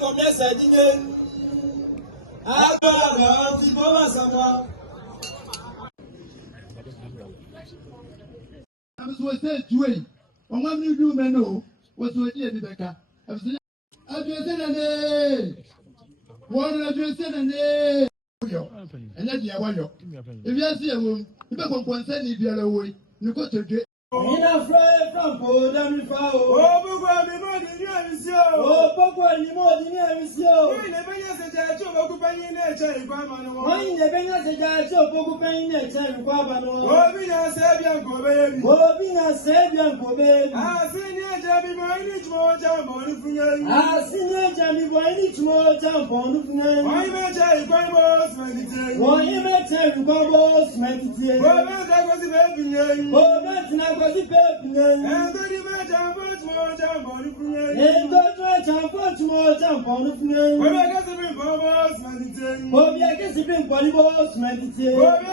combien ça dit que ah, tu commences à savoir. I'm so say Joey. On one you do meno. What's what you did, Becca? I've said a name. One address and a name. And then you are one. If you see a room, you become concerned if you are away. You go to get. In a fly from Podam, oh, Pogua, more than you have so. Oh, Pogua, more than you have so. When the Benas a judge of occupying nature, when the Benas a judge of occupying nature, oh, Bina Sabian Kobe, oh, Bina Sabian Kobe. I see near Jamie Boynich more jump on the funeral. I see near Jamie Boynich more jump on the funeral. Why may I buy boss meditate? Why may I tell you boss meditate? Oh, that was the baby. Oh, that's not. And the man jump more jump on the funeral. And the jump more jump on the funeral. But I guess it's been boss meditate. But I guess it's been boss meditate. But I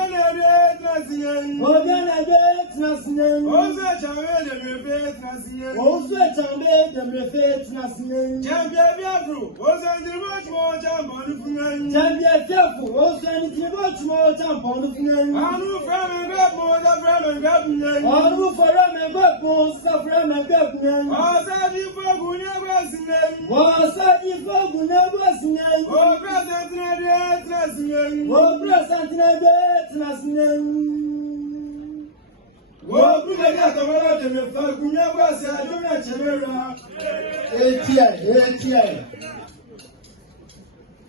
nothing. But I bet nothing. Also, nothing. Champion, also the much more jump on the funeral. Champion, also anything much more jump on the funeral. I move from and grab more than grab for them and got more stuff from a government. Was that you for Guna's name? Was that you for Guna's name? Oh, President Nadia, name. Oh, President Nadia, oh, we got the word of the Guna's. I don't know.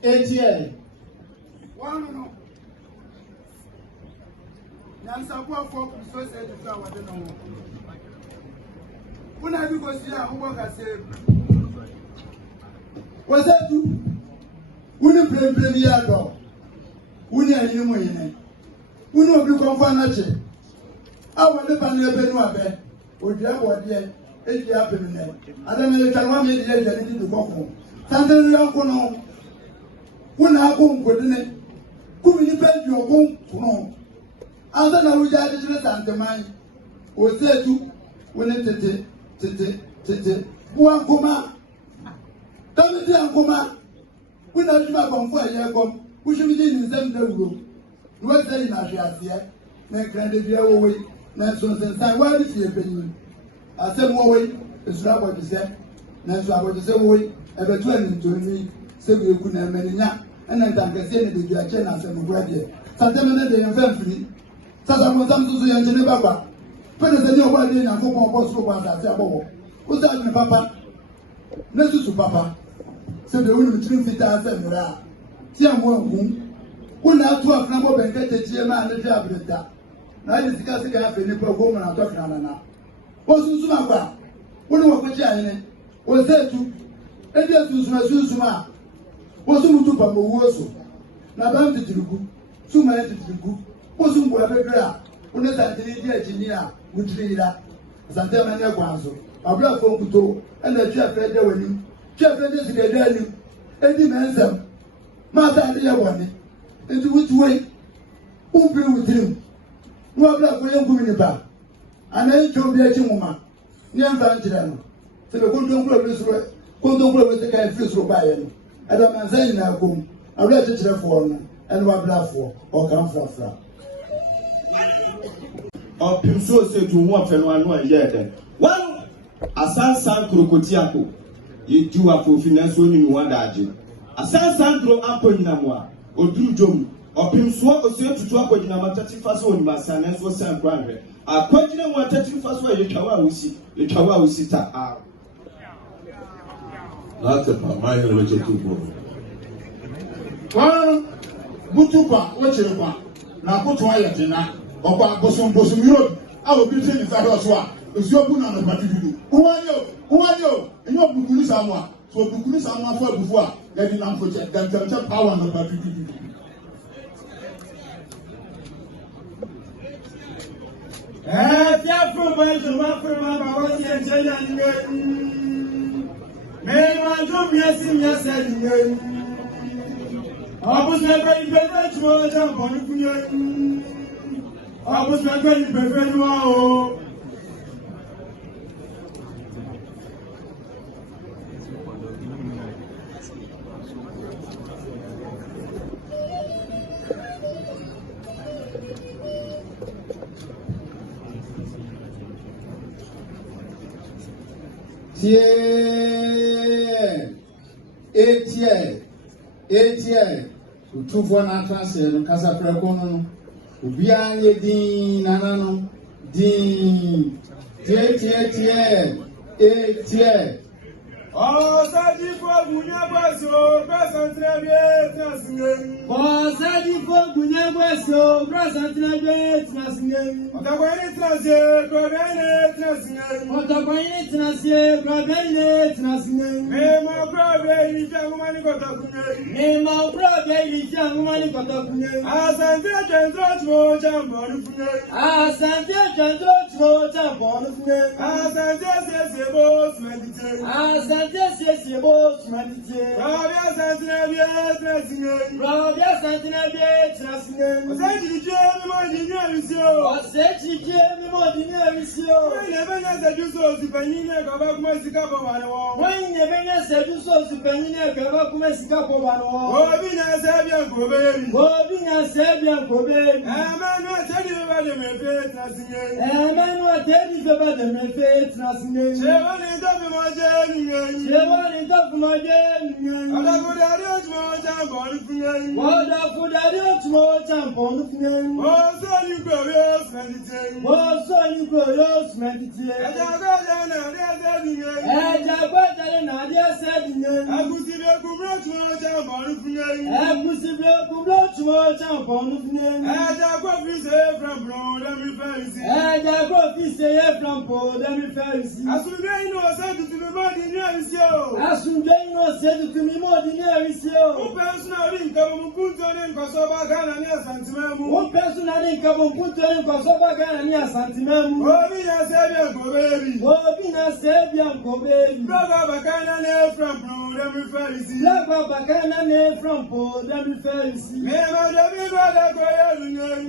ATA. One. Nansa kwa for so say to our no. When I do go see a work I say. Was that you? Wouldn't play the other. Wouldn't I knew me? Wouldn't you come for nothing? I want the panel of Benoit. Would you have what yet? It's happening. I don't know if I want me to go home. Something you don't know. When I go with it, couldn't you pay your home? And then I will judge it and the mind was said to when it one coma. Don't be coma. We don't have one for a year. We should be in the same room. What say in Asia? Make credit your way. Nations and time. Why is your opinion? I said, more way is not what you said. That's what you say. Way ever 20 to me. Say you couldn't have many. And then I can say that you are chain as a graduate. Sometimes they are free. Sasa mwanzo ya njene baba. Pende zenye wale na kwa boss kwa sasa hapo. Uza ni papa. Nesu su papa. Sebe uni mtini fita asa mira. Tia mwangu. Kuna watu afnabo bengete chema na dia breta. Na ile sikasika ya feni program na toka na. Osusu maba. Uni wakochi ayene. Ozetu. Ebi susuma. Osu mutu pa mowoso. Na bambi tirugu. Suma yeti tirugu. Osu ngwa bedra. Une santini dia engineer mutrira. Sante mane gwanzo. Abla fo nkuto. Ena twa fede wani. Twa fede sigede ani. Edi mensem. Ma sa ade yewoni. Enti wutuwe. Umpiri wutirim. Nu abla ko yengu ni ba. Ana ncho bi achi muma. Nyemfa nchira no. Sebe kondo ngula blisro. Kondo ngula blisro kai fisro ba ye no. Ada manzani na akom. Abla chichire fo no. Enu abla fo. O kan fo fra. O pimso se tu ho afenu anu aye den. One asansan krokotiako. Yedu afofi na so ni wanda age. Asansan kro aponyina mo a oduru dwom. O pimso ose tutu aponyina matati faso oni masana so san kwanwe. Akwagina mo atati faso ye twawa wusi ta a. That's a my religion to go. Well, butupa wechirwa na kutu ayetena. Oba bosom Europe. I will be saying that also. Is your put on the particular. Who are you? And you're Bukuni Samoa. So Bukuni Samoa for before. Let me not forget that the power on the particular. I was not going to prevent you. Etie utufo na transe no kasa preko no obia ye din nana no din tie Ọ̀sádì fọ́gùn ní ẹgbẹ́sọ̀ pẹ́sẹ̀ntìlẹ́gbẹ́ tìrasìngẹ́ni. Ọ̀sádì fọ́gùn ní ẹgbẹ́sọ̀ pẹ́sẹ̀ntìlẹ́gbẹ́ tìrasìngẹ́ni. Ọ̀tàkwáyé tìrasì kọ̀ọ̀bẹ́yìn tìrasìngẹ́ni. Ọ̀tàkwáyé tìrasì kọ̀ọ̀bẹ́yìn tìrasìngẹ́ni. Mímọ̀ kúrọ̀bẹ́yìn ìfẹ́ àgúnmání kọ̀tàkùnrin. Mímọ̀ kúrọ̀bẹ́yìn ìfẹ́ àgúnmání kọ̀tàkùnrin. Àsàntì ẹ̀jẹ̀ntó tí mo jàǹbọ̀ ní fún yẹn. Àsàntì ẹ̀jẹ̀ntó tí mo jàǹbọ̀ ní fún yẹn. Àsàntì ẹ̀sẹ̀ bó sùmẹ̀ntì tẹ̀. Àsàntì bó sùmẹ̀ntì tẹ̀. Rọ̀bì àsàntì ẹ̀bí tìrasìngẹ́ni. Rọ̀bì àsàntì ẹ̀bí tìrasìngẹ́ni. Ọ̀sẹ̀ jìjì mímọ́ ìdí ní ẹ̀rí sí o. Ọ̀sẹ̀ jìjì mímọ́ ìdí ní ẹ̀rí sí o. Wọ́n yẹ bẹ́ẹ̀ ní ẹ̀sẹ̀jú sóòsì pẹ̀yìn ní ẹ̀kọ́ bá kúmọ̀ sí kápọ̀ wà ní wọn. Wọ́n yẹ bẹ́ẹ̀ ní ẹ̀sẹ̀jú sóòsì pẹ̀yìn ní ẹ̀kọ́ bá kúmọ̀ sí kápọ̀ wà ní wọn. Òbí ní ẹsẹ̀ bí ẹ̀kọ́ bẹ́ẹ̀rì. Òbí ní ẹsẹ̀ bí ẹ̀kọ́ bẹ́ẹ̀rì. Ẹ̀mẹ́nu ẹ̀tẹ́ni fẹ́ bá dẹ̀ mẹ́fẹ́ tìrasìngẹ́ni. Ẹ̀mẹ́nu ẹ̀tẹ́ni fẹ́ bá dẹ̀ mẹ́fẹ́ tìrasìngẹ́ni. Ṣé wọ́n ní tó fi mọ́ jẹ́ nìyẹn? Ṣé wọ́n ní tó fi mọ́ jẹ́ nìyẹn? Ọ̀dàkùndarí òtún mọ́ jàǹbọ̀ ní fún yẹn. Ọ̀dàkùndarí òtún mọ́ jàǹbọ̀ ní fún yẹn. Ó sọ ní gbòòrò sìmẹ́ntì tẹ̀. Ó sọ ní gbòòrò sìmẹ́ntì tẹ̀. Ẹ̀jà gbọ́dọ̀ náà dé ẹsẹ̀ nìyẹn. Ẹ̀jà gbọ́dọ̀ náà dé ẹsẹ̀ nìyẹn. Ẹ̀gúsí bí ekun bí òtún mọ́ jàǹbọ̀ ní fún yẹn. Ẹ̀gúsí bí ekun bí òtún mọ́ jàǹbọ̀ ní fún yẹn. Ẹ̀jà gbọ́ fi ṣe é fún ọ̀dẹ́mi fẹ́ràn sí. Ẹ̀jà gbọ́ fi ṣe é fún ọ̀dẹ́mi fẹ́ràn sí. Àsùnjẹ inú ọ̀sẹ̀ tuntun mi mọ́ di ní ẹ̀rí sí o. Àsùnjẹ inú ọ̀sẹ̀ tuntun mi mọ́ di ní ẹ̀rí sí o. Ó pẹ́ sún àrí nǹkan mú kúntọ́ ní nǹkan sọ́ba gánà ní àsàntìmẹ́mú. Ó pẹ́ sún àrí nǹkan mú kúntọ́ ní nǹkan sọ́ba gánà ní àsàntìmẹ́mú. Òbí náà ṣe bí ẹ̀kọ́ bẹ́ẹ̀rì. Òbí náà ṣe bí ẹ̀kọ́ bẹ́ẹ̀rì. Lọ́gbà bàkánná ní Ephraim Dẹ́mi fẹ́rì sí. Lọ́gbà bàkánná ní Ephraim Dẹ́mi fẹ́rì sí. Mi máa jẹ́ bí gbọ́dọ̀ kọ́ yẹ́rù yẹn.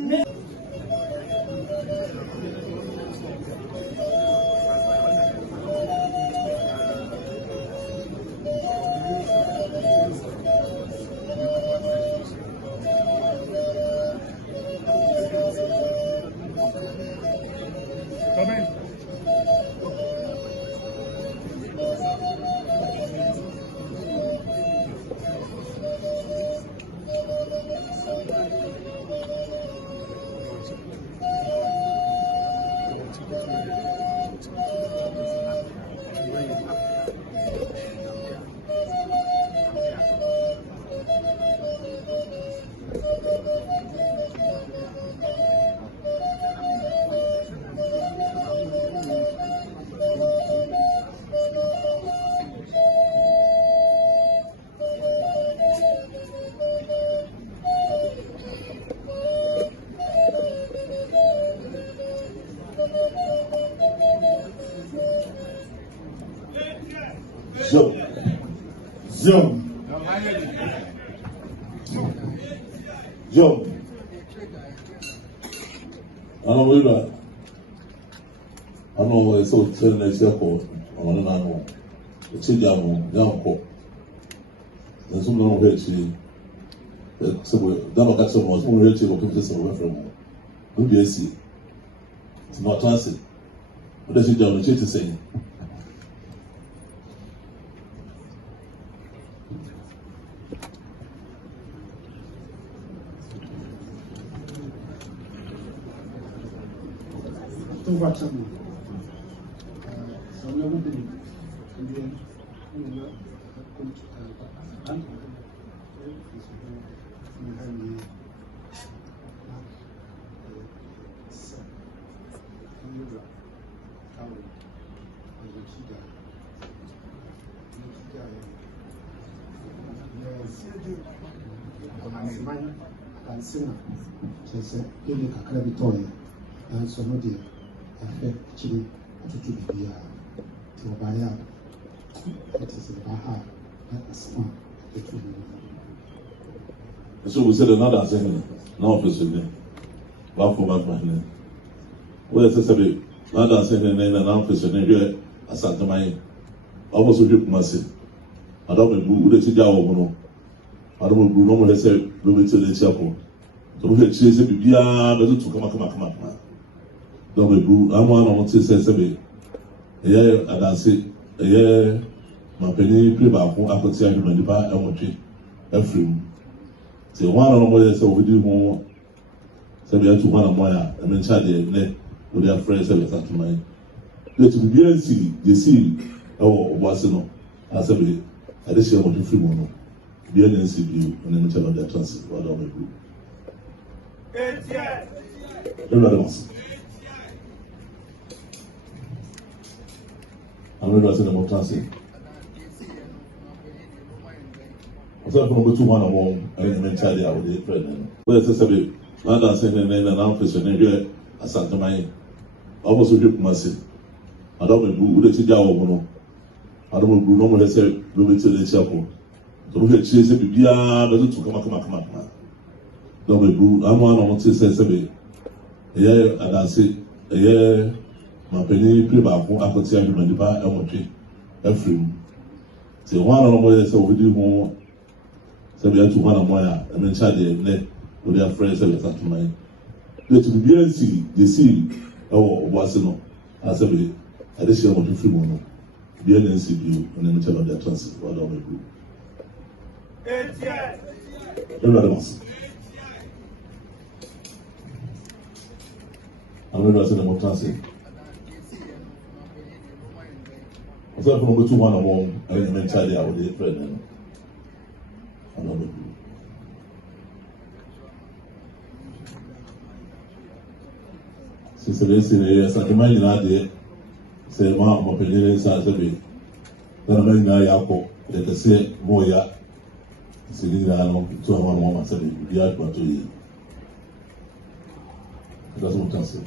Job. I don't believe that. I know what it's so telling next airport. I want to know. It's a young cop. There's some little bit somewhere. Don't got someone who will help you to away from home. Who do you see? It's not classic. What does it do? It's saying. Overcome. Afẹ́ kyerɛ atutu biribiara nti ɔbaeɛ a ɛte sɛ baha na asɛm a ɛtu So we said another thing, no officer, back for back man. Well, it's a another thing, and an officer, and here at Santa Maya. Almost a bit massive. I don't know who the Tijawa. I don't know who no say, we to the chapel. Don't get chased to be able to come. Don't be blue. I'm one of the say, yeah, and I say, ɛyɛ mampani pire baako akɔte ahwema nipa ɛwɔtwe afirim sɛ wɔn ano no yɛ sɛ wɔdi ho sɛ bi atu wɔn anamɔ a ɛmɛ nkyɛn deɛ nɛ wɔde afrɛ sɛ bɛsa tuma yi yɛtu biara nsi yɛsi ɛwɔ ɔboase no asɛ bi ade hyɛ wɔn firi mu no biara na nsi bio ɛna ɛmɛ nkyɛn na ɔde ato ase wɔde ɔmo egu ɛwura wɔn se amadu ase na mo to ase ɔsɛ fún ɔmo tu wɔn anamɔ ɛna ɛmɛ nkyɛn deɛ a wɔde afrɛ no wɔyɛ sɛ sɛ bi nada se ne na n'afɛsɛ ne hwɛ asanteman ɔmo so hwɛ kumase adɔm egu wode ti gya wɔn no adɔm egu na ɔmo hɛ sɛ lomi ti n'ekyi akɔ ɔmo hwɛ kyerɛ sɛ bibiara bɛto tu kama adɔm egu amu ano ɔmo ti sɛ sɛbi ɛyɛ adanse ɛyɛ mampani pire baako akɔte ahwema nipa ɛwɔtwe afirim te wɔn ano ɔmo yɛ sɛ ɔbɛdi ho sɛbi atu wɔn anamɔ a ɛmɛ nkyɛn deɛ nɛ wɔde afrɛ sɛ bɛsa tuma yi yɛtu biara nsi yɛsi ɛwɔ ɔboase no asɛbi ade hyɛ wɔn firi mu no biara na nsi bio ɛna ɛmɛ nkyɛn na ɔde ato ase wɔde ɔmo egu ɛwura de wɔn amadu ase na mo to ase ɔsɛ fún ɔmo tu wɔn anamɔ ɛna ɛmɛ nkyɛn deɛ a wɔde afrɛ no ɔde ɔmo egu. Sisi ne yɛ sakima nyinaa deɛ sɛ maa ɔmɔpanyin ne nsa asɛbi ɛna ɔmɔ nyinaa yɛ akɔ yɛ kɛseɛ mo ya si ne nyinaa no to ɔmɔ no ɔmɔ asɛbi bi akɔtɔ yie ɛda so mo ta se.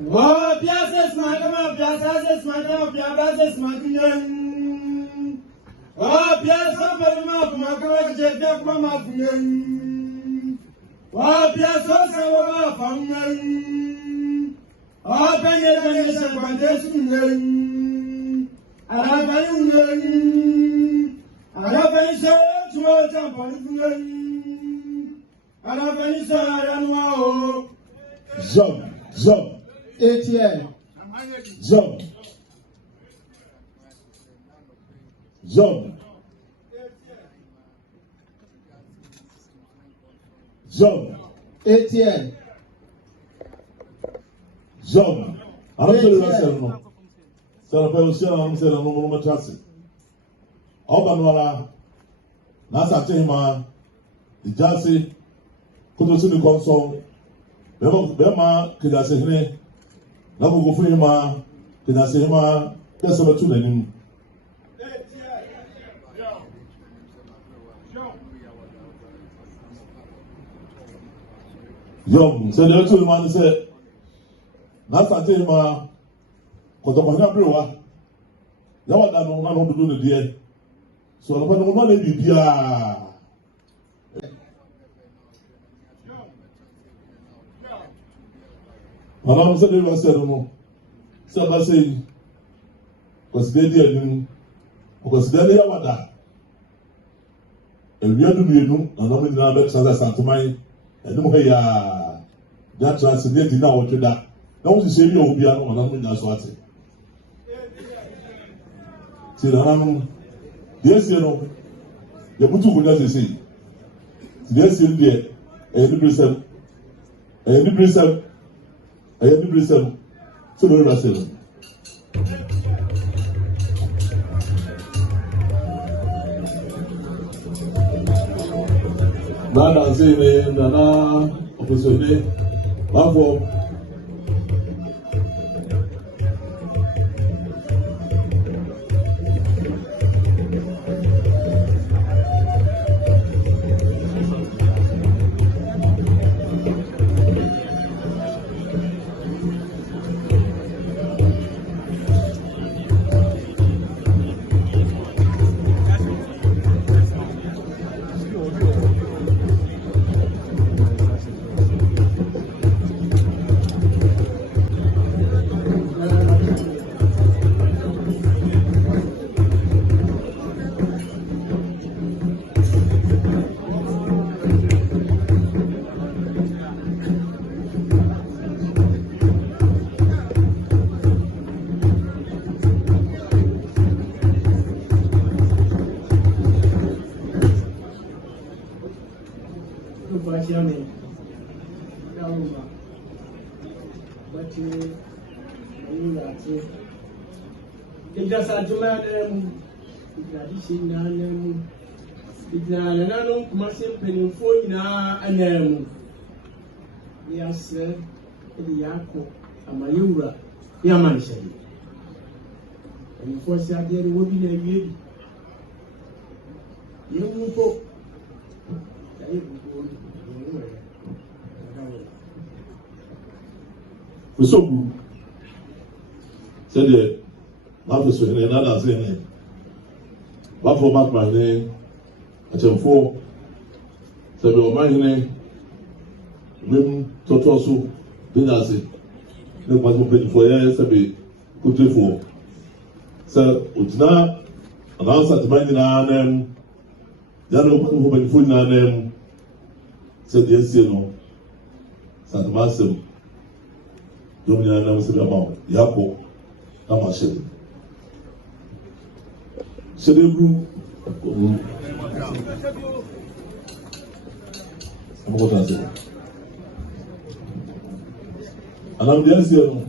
Wa piasa smakama piasa smakama piasa smakinen. Wa piasa perma kumakama kejeka kuma mafunen. Wa piasa sawa famnen. Wa penye penye shakwantesunen. Arabayunen. Arabayisha tuwa champanunen. Arabayisha aranwao. Zob. ATL. Zob. ATL. Zob. Anamsele na sel no. Sel pa osia na anamsele no mo matrase. Oba no ara. Na sa tema ijase koto su ni konso. Bema kidase hene na go fu hima kidase hima kesa batu nanim. Yom se le tu man se na sa tema koto ko na brewa ya wada no na no do ne de so no pa no ma le bibia. Madame said, "I said, no. Saba say, because they did, because they are what and we are doing, and I'm in the Santa Mai, and no way, that translated now to that. Now, to say you will be on I'm in that swat. See, yes, you know, the Putu would not say, yes, in there, and the preserve. I am the preserve. So very much. Nana say Nana opposite. Bravo. Tiame. Yauma. But you that. It does not matter. Tradition name. It's not another commercial penny for na a name. Yes, sir. The Yako, a Mayura, Yaman said. And for Saturday, there will be a year. You will go. Kusobu said, "Not to another thing. But for back my name, I tell four. Said, "Oh, my name, Rim Totosu, Dinasi, the one who paid for years, be put it for. So, Utna, announce at my name, Yano who paid for name, said, yes, you know, Santamasim." Domina na msebe ambao yako kama shede. Shede bru. Amoko taze. Anamdia sio no.